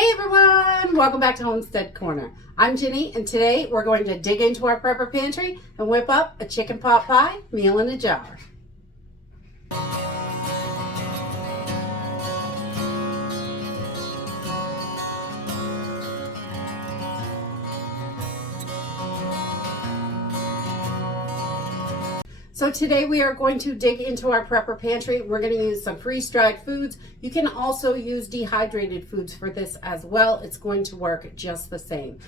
Hey everyone, welcome back to Homestead Corner. I'm Ginny, and today we're going to dig into our prepper pantry and whip up a chicken pot pie meal in a jar. So today we are going to dig into our prepper pantry. We're going to use some freeze-dried foods. You can also use dehydrated foods for this as well. It's going to work just the same.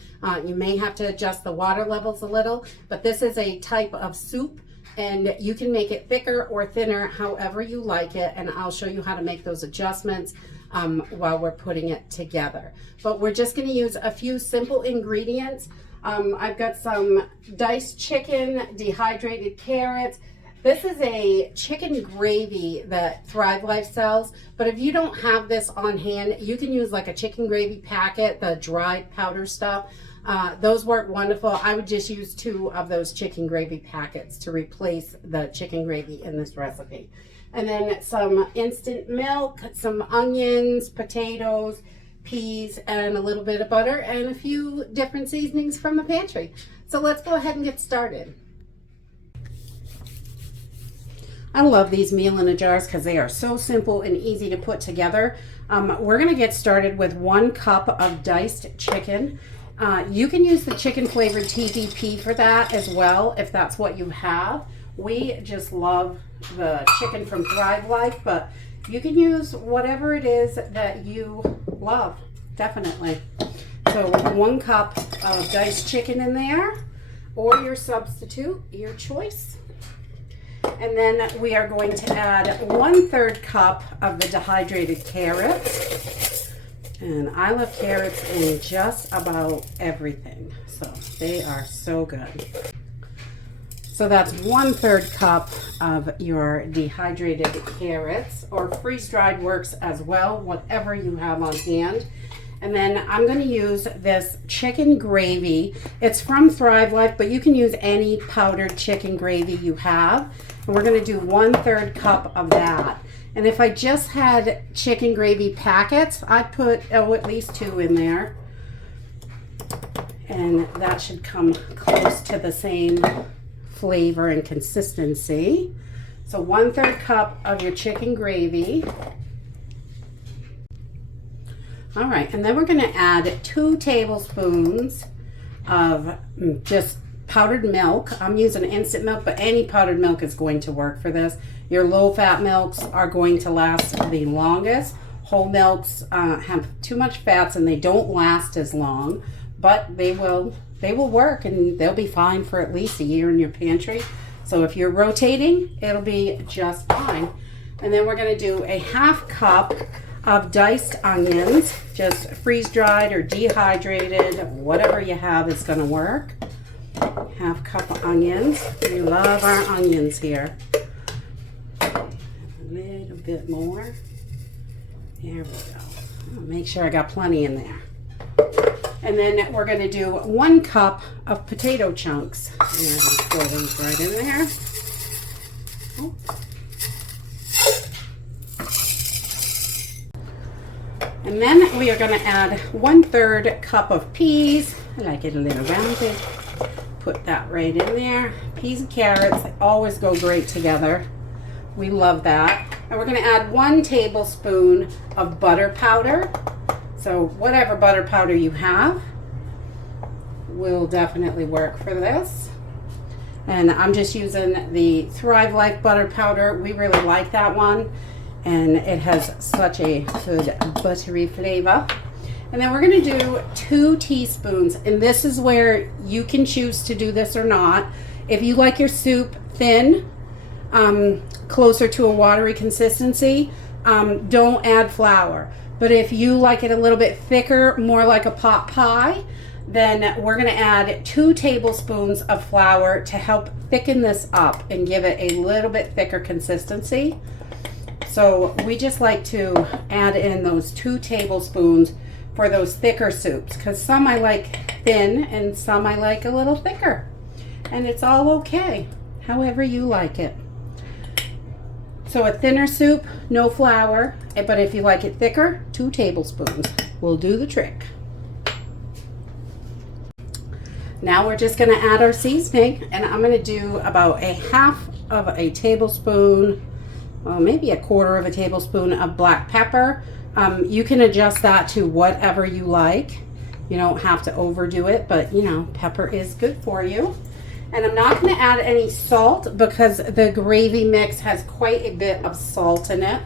You may have to adjust the water levels a little, but this is a type of soup and you can make it thicker or thinner however you like it, and I'll show you how to make those adjustments while we're putting it together. But we're just going to use a few simple ingredients. I've got some diced chicken, dehydrated carrots. This is a chicken gravy that Thrive Life sells, but if you don't have this on hand, you can use like a chicken gravy packet, the dried powder stuff. Those work wonderful. I would just use 2 of those chicken gravy packets to replace the chicken gravy in this recipe. And then some instant milk, some onions, potatoes, peas, and a little bit of butter, and a few different seasonings from the pantry. So let's go ahead and get started. I love these meal in a jars because they are so simple and easy to put together. We're going to get started with 1 cup of diced chicken. You can use the chicken flavored TVP for that as well if that's what you have. We just love the chicken from Thrive Life, but you can use whatever it is that you love, definitely. So 1 cup of diced chicken in there, or your substitute, your choice. And then we are going to add 1/3 cup of the dehydrated carrots. And I love carrots in just about everything, so they are so good. So that's 1/3 cup of your dehydrated carrots, or freeze-dried works as well, whatever you have on hand. And then I'm going to use this chicken gravy. It's from Thrive Life, but you can use any powdered chicken gravy you have. And we're going to do 1/3 cup of that. And if I just had chicken gravy packets, I'd put at least 2 in there. And that should come close to the same flavor and consistency. So 1/3 cup of your chicken gravy. All right, and then we're going to add 2 tablespoons of just powdered milk. I'm using instant milk, but any powdered milk is going to work for this. Your low-fat milks are going to last the longest. Whole milks have too much fats and they don't last as long, but they will work and they'll be fine for at least a year in your pantry. So if you're rotating, it'll be just fine. And then we're going to do a 1/2 cup of diced onions, just freeze-dried or dehydrated, whatever you have is going to work. 1/2 cup of onions. We love our onions here. A little bit more. There we go. Make sure I got plenty in there. And then we're going to do 1 cup of potato chunks. And we're going to throw these right in there. Oh. And then we are going to add 1/3 cup of peas. I like it a little rounded. Put that right in there. Peas and carrots, they always go great together. We love that. And we're going to add 1 tablespoon of butter powder. So whatever butter powder you have will definitely work for this. And I'm just using the Thrive Life butter powder. We really like that one, and it has such a good buttery flavor. And then we're going to do 2 teaspoons, and this is where you can choose to do this or not. If you like your soup thin, closer to a watery consistency, don't add flour. But if you like it a little bit thicker, more like a pot pie, then we're going to add 2 tablespoons of flour to help thicken this up and give it a little bit thicker consistency. So we just like to add in those 2 tablespoons for those thicker soups, because some I like thin and some I like a little thicker, and it's all okay, however you like it. So a thinner soup, no flour, but if you like it thicker, 2 tablespoons. will do the trick. Now we're just going to add our seasoning, and I'm going to do about a half of a tablespoon, well, maybe a quarter of a tablespoon of black pepper. You can adjust that to whatever you like. You don't have to overdo it, but you know, pepper is good for you. And I'm not going to add any salt because the gravy mix has quite a bit of salt in it.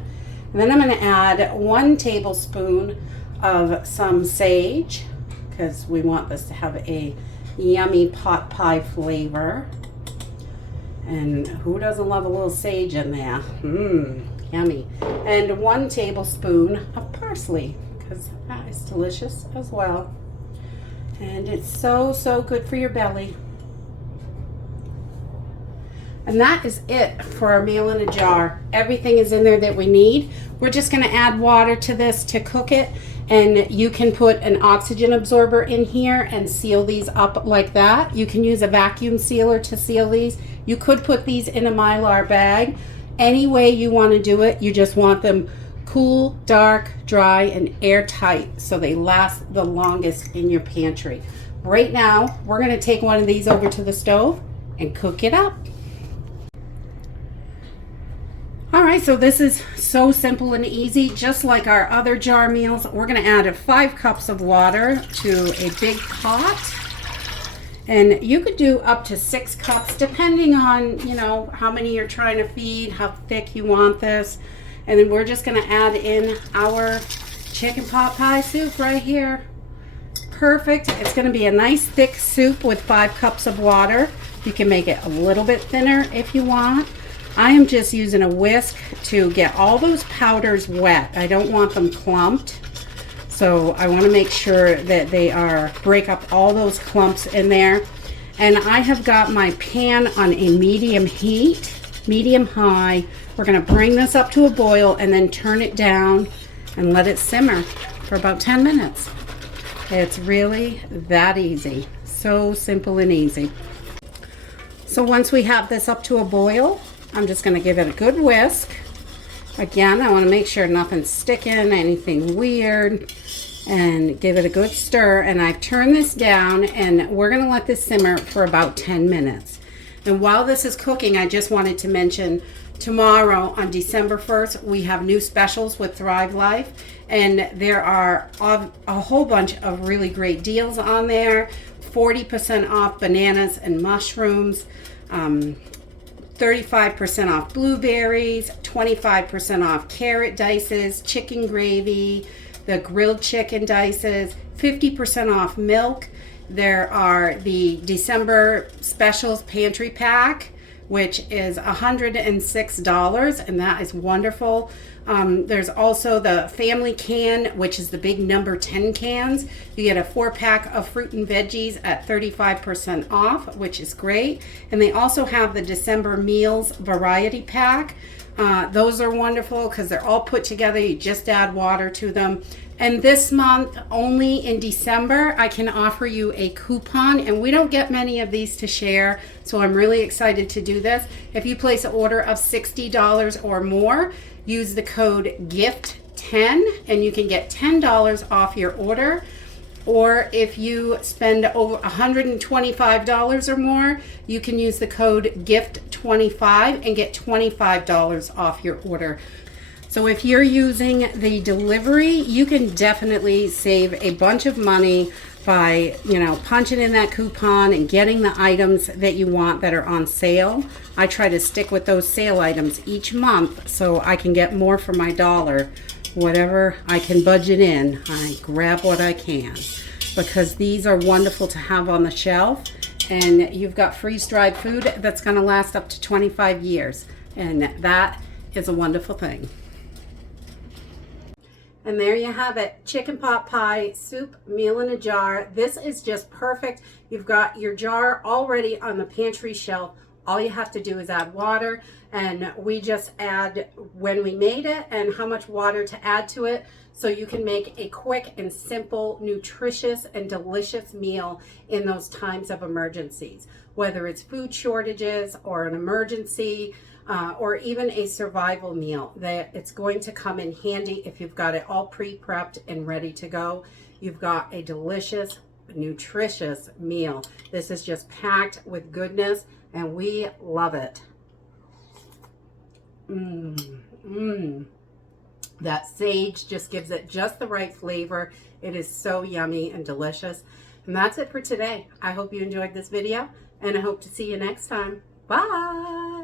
And then I'm going to add 1 tablespoon of some sage because we want this to have a yummy pot pie flavor. And who doesn't love a little sage in there? Yummy. And 1 tablespoon of parsley because that is delicious as well. And it's so, so good for your belly. And that is it for our meal in a jar. Everything is in there that we need. We're just going to add water to this to cook it. And you can put an oxygen absorber in here and seal these up like that. You can use a vacuum sealer to seal these. You could put these in a Mylar bag. Any way you want to do it, you just want them cool, dark, dry, and airtight so they last the longest in your pantry. Right now, we're going to take one of these over to the stove and cook it up. All right, so this is so simple and easy, just like our other jar meals. We're going to add 5 cups of water to a big pot. And you could do up to 6 cups, depending on, you know, how many you're trying to feed, how thick you want this. And then we're just going to add in our chicken pot pie soup right here. Perfect. It's going to be a nice thick soup with 5 cups of water. You can make it a little bit thinner if you want. I am just using a whisk to get all those powders wet. I don't want them clumped. So I want to make sure that they break up all those clumps in there. And I have got my pan on a medium heat, medium high. We're going to bring this up to a boil and then turn it down and let it simmer for about 10 minutes. It's really that easy. So simple and easy. So once we have this up to a boil, I'm just going to give it a good whisk. Again, I want to make sure nothing's sticking, anything weird, and give it a good stir. And I've turned this down, and we're going to let this simmer for about 10 minutes. And while this is cooking, I just wanted to mention tomorrow on December 1st, we have new specials with Thrive Life. And there are a whole bunch of really great deals on there. 40% off bananas and mushrooms. 35% off blueberries, 25% off carrot dices, chicken gravy, the grilled chicken dices, 50% off milk. There are the December specials pantry pack, which is $106, and that is wonderful. There's also the family can, which is the big number 10 cans. You get a 4-pack of fruit and veggies at 35% off, which is great. And they also have the December meals variety pack. Those are wonderful because they're all put together. You just add water to them. And this month, only in December, I can offer you a coupon, and we don't get many of these to share, so I'm really excited to do this. If you place an order of $60 or more, use the code GIFT10 and you can get $10 off your order. Or if you spend over $125 or more, you can use the code GIFT25 and get $25 off your order. So if you're using the delivery, you can definitely save a bunch of money by, punching in that coupon and getting the items that you want that are on sale. I try to stick with those sale items each month so I can get more for my dollar. Whatever I can budget in, I grab what I can, because these are wonderful to have on the shelf, and you've got freeze-dried food that's going to last up to 25 years, and that is a wonderful thing. And there you have it, chicken pot pie soup meal in a jar. This is just perfect. You've got your jar already on the pantry shelf. All you have to do is add water, and we just add when we made it and how much water to add to it, so you can make a quick and simple, nutritious and delicious meal in those times of emergencies. Whether it's food shortages or an emergency, or even a survival meal. That it's going to come in handy if you've got it all pre-prepped and ready to go. You've got a delicious, nutritious meal. This is just packed with goodness, and we love it. That sage just gives it just the right flavor. It is so yummy and delicious. And that's it for today. I hope you enjoyed this video, and I hope to see you next time. Bye.